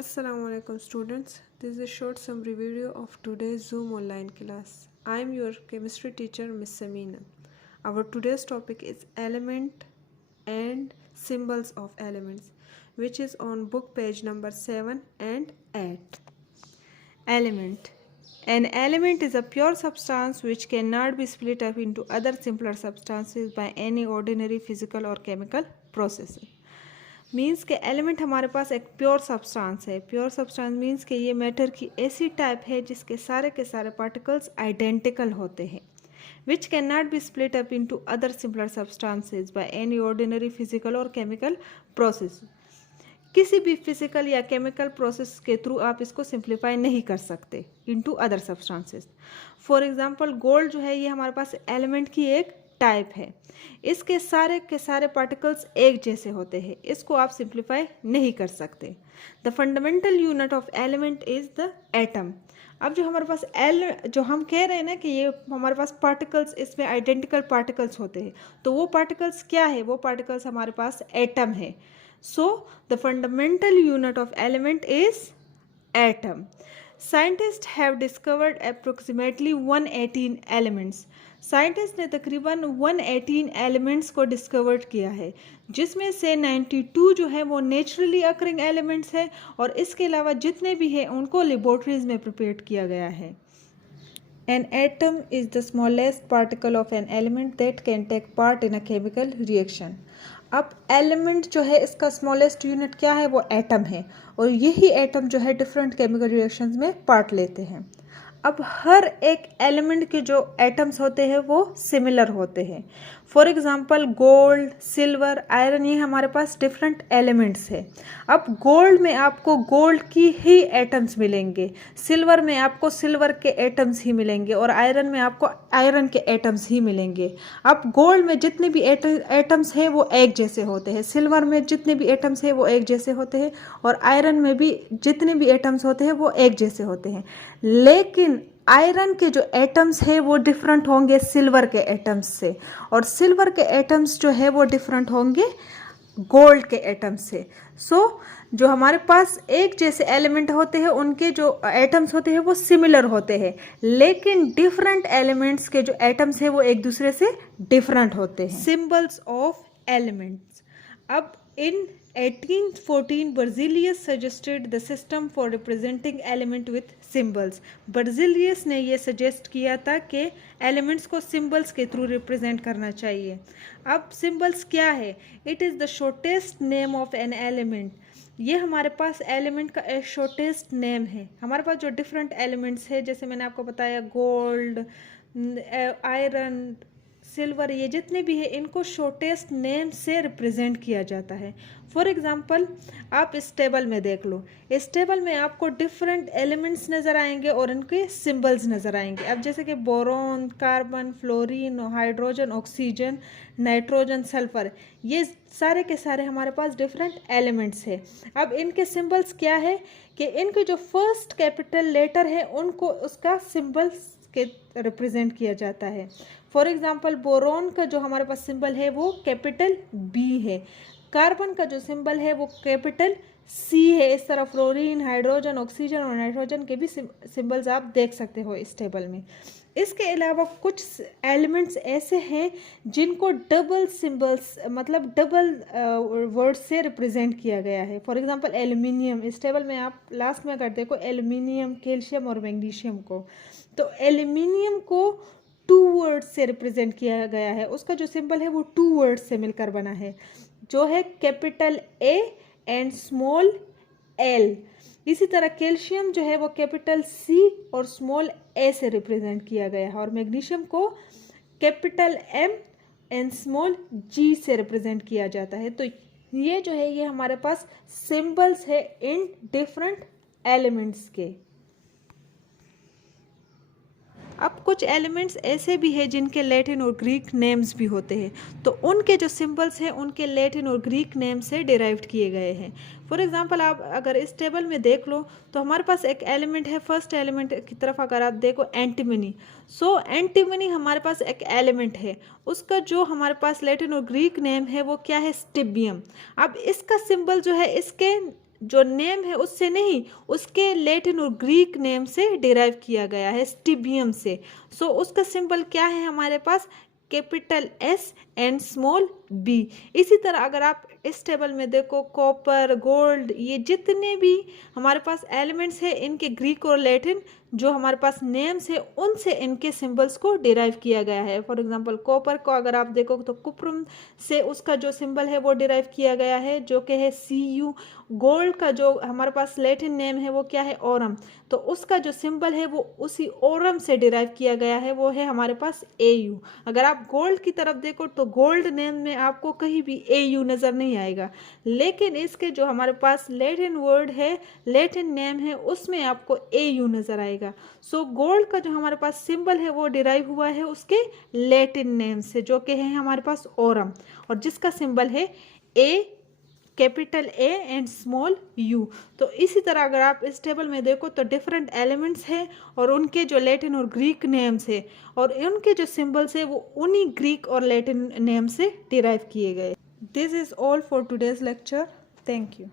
Assalamualaikum students. This is a short summary video of today's Zoom online class. I am your chemistry teacher Miss Samina. Our today's topic is element and symbols of elements, which is on book page number 7 and 8. Element. An element is a pure substance which cannot be split up into other simpler substances by any ordinary physical or chemical process. Means के element हमारे पास एक pure substance है। Pure substance means के ये matter की ऐसी type है जिसके सारे के सारे पार्टिकल्स आइडेंटिकल होते हैं, which can not be split up into other simpler substances by any ordinary physical और केमिकल प्रोसेस। किसी भी फिजिकल या केमिकल प्रोसेस के थ्रू आप इसको सिंप्लीफाई नहीं कर सकते into other substances. For example gold जो है ये हमारे पास एलिमेंट की एक टाइप है, इसके सारे के सारे पार्टिकल्स एक जैसे होते हैं, इसको आप सिंप्लीफाई नहीं कर सकते। The fundamental unit of element is the atom. अब जो हमारे पास जो हम कह रहे हैं ना कि ये हमारे पास पार्टिकल्स, इसमें आइडेंटिकल पार्टिकल्स होते हैं, तो वो पार्टिकल्स क्या है? वो पार्टिकल्स हमारे पास एटम है। So the fundamental unit of element is atom. Scientist have discovered approximately 118 elements. Scientist ने तकरीबन 118 एलिमेंट्स को डिस्कवर्ड किया है, जिसमें से 92 जो है वो नेचुरली अकरिंग एलिमेंट्स है और इसके अलावा जितने भी हैं उनको लेबोरेटरीज में प्रिपेयर किया गया है। An atom is the smallest particle of an element that can take part in a chemical reaction. अब एलिमेंट जो है इसका स्मॉलेस्ट यूनिट क्या है? वो एटम है, और यही एटम जो है डिफरेंट केमिकल रिएक्शंस में पार्ट लेते हैं। अब हर एक एलिमेंट के जो एटम्स होते हैं वो सिमिलर होते हैं। For example gold, silver, iron, ये हमारे पास डिफरेंट एलिमेंट्स है। अब गोल्ड में आपको गोल्ड की ही एटम्स मिलेंगे, सिल्वर में आपको सिल्वर के एटम्स ही मिलेंगे, और आयरन में आपको आयरन के एटम्स ही मिलेंगे। अब गोल्ड में जितने भी एटम्स हैं वो एक जैसे होते हैं, सिल्वर में जितने भी एटम्स हैं वो एक जैसे होते हैं, और आयरन में भी जितने भी एटम्स होते हैं वो एक जैसे होते हैं। लेकिन आयरन के जो एटम्स है वो डिफरेंट होंगे सिल्वर के एटम्स से, और सिल्वर के एटम्स जो है वो डिफरेंट होंगे गोल्ड के एटम्स से। सो जो हमारे पास एक जैसे एलिमेंट होते हैं उनके जो एटम्स होते हैं वो सिमिलर होते हैं, लेकिन डिफरेंट एलिमेंट्स के जो एटम्स हैं वो एक दूसरे से डिफरेंट होते हैं। Symbols of elements. अब in 1814 Berzelius suggested the system for representing element with symbols. Berzelius ने ये सजेस्ट किया था कि एलिमेंट्स को सिंबल्स के थ्रू रिप्रेजेंट करना चाहिए। अब सिंबल्स क्या है? It is the shortest name of an element. ये हमारे पास एलिमेंट का एक शॉर्टेस्ट नेम है। हमारे पास जो डिफरेंट एलिमेंट्स है, जैसे मैंने आपको बताया गोल्ड, आयरन, सिल्वर, ये जितने भी है इनको शॉर्टेस्ट नेम से रिप्रेजेंट किया जाता है। फॉर एग्जांपल आप इस टेबल में देख लो, इस टेबल में आपको डिफरेंट एलिमेंट्स नज़र आएंगे और इनके सिंबल्स नज़र आएंगे। अब जैसे कि boron, carbon, fluorine, hydrogen, oxygen, nitrogen, sulphur, ये सारे के सारे हमारे पास डिफरेंट एलिमेंट्स है। अब इनके सिंबल्स क्या है कि इनके जो फर्स्ट कैपिटल लेटर है उनको उसका सिंबल्स के रिप्रेजेंट किया जाता है। फॉर एग्जांपल बोरोन का जो हमारे पास सिंबल है वो कैपिटल बी है, कार्बन का जो सिंबल है वो कैपिटल सी है। इस तरह फ्लोरीन, हाइड्रोजन, ऑक्सीजन और नाइट्रोजन के भी सिंबल्स आप देख सकते हो इस टेबल में। इसके अलावा कुछ एलिमेंट्स ऐसे हैं जिनको डबल सिंबल्स, मतलब डबल वर्ड से रिप्रेजेंट किया गया है। फॉर एग्जांपल एल्युमिनियम, इस टेबल में आप लास्ट में अगर देखो एल्युमिनियम, कैल्शियम और मैग्नीशियम को, तो एल्युमिनियम को 2 वर्ड से रिप्रेजेंट किया गया है। उसका जो सिंबल है वो 2 वर्ड से मिलकर बना है, जो है capital A and small L. इसी तरह कैल्शियम जो है वो कैपिटल सी और स्मॉल ए से रिप्रेजेंट किया गया है, और मैग्नीशियम को कैपिटल एम एंड स्मॉल जी से रिप्रेजेंट किया जाता है। तो ये जो है ये हमारे पास सिंबल्स है इन डिफरेंट एलिमेंट्स के। अब कुछ एलिमेंट्स ऐसे भी हैं जिनके लैटिन और ग्रीक नेम्स भी होते हैं, तो उनके जो सिंबल्स हैं उनके लैटिन और ग्रीक नेम से डिराइव्ड किए गए हैं। फॉर एग्जांपल आप अगर इस टेबल में देख लो तो हमारे पास एक एलिमेंट है, फर्स्ट एलिमेंट की तरफ अगर आप देखो एंटीमनी। सो एंटीमनी हमारे पास एक एलिमेंट है, उसका जो हमारे पास लैटिन और ग्रीक नेम है वो क्या है? स्टिबियम। अब इसका सिंबल जो है इसके जो नेम है उससे नहीं, उसके लैटिन और ग्रीक नेम से डिराइव किया गया है, स्टिबियम से। सो उसका सिंबल क्या है हमारे पास, capital S and small B. इसी तरह अगर आप इस टेबल में देखो, कॉपर, गोल्ड, ये जितने भी हमारे पास एलिमेंट्स है, इनके ग्रीक और लैटिन जो हमारे पास नेम्स है उनसे इनके सिंबल्स को डिराइव किया गया है। फॉर एग्जांपल कॉपर को अगर आप देखो तो कुप्रुम से उसका जो सिंबल है वो डिराइव किया गया है, जो कि है Cu। गोल्ड का जो हमारे पास लैटिन नेम है वो क्या है, ओरम, तो उसका जो सिंबल है वो उसी ओरम से डिराइव किया गया है, वो है हमारे पास Au। अगर आप गोल्ड की तरफ देखो तो गोल्ड नेम में आपको कहीं भी Au नज़र नहीं आएगा, लेकिन इसके जो हमारे पास लैटिन वर्ड है, लैटिन नेम है, उसमें आपको Au नज़र आएगा। सो गोल्ड का जो हमारे पास सिंबल है वो डिराइव हुआ है उसके लैटिन नेम से, जो कि है हमारे पास ओरम, और जिसका सिंबल है A, capital A and small you. तो इसी तरह अगर आप इस टेबल में देखो तो डिफरेंट एलिमेंट्स हैं और उनके जो लैटिन और ग्रीक नेम्स है और उनके जो सिंबल्स है वो उन्हीं ग्रीक और लैटिन नेम से डिराइव किए गए। This is all for today's lecture. Thank you.